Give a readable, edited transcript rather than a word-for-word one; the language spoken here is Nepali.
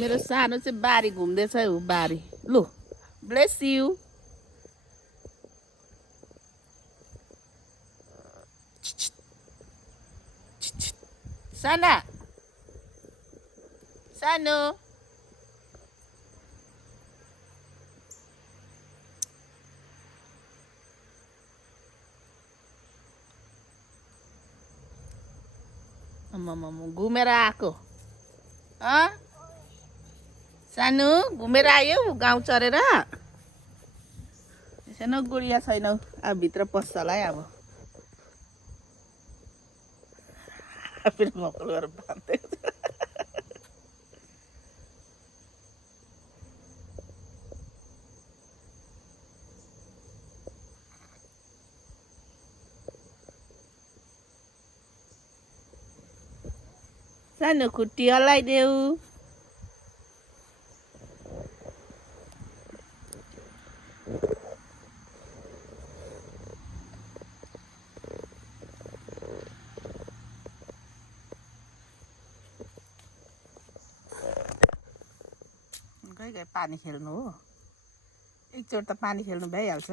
मेरो सानो चाहिँ बारी घुम्दैछ ऊ बारी लु ब्लेस यु साना सानो घुमेर आएको सानो घुमेर आयो गाउँ चरेर सानो गुडिया छैन अब भित्र पस्छ होला है अब फेरि मक्कल गरेर बाँध्दै सानो खुट्टी हल्लाइदेऊ गई पानी खेल्नु हो एकचोटि त पानी खेल्नु भइहाल्छ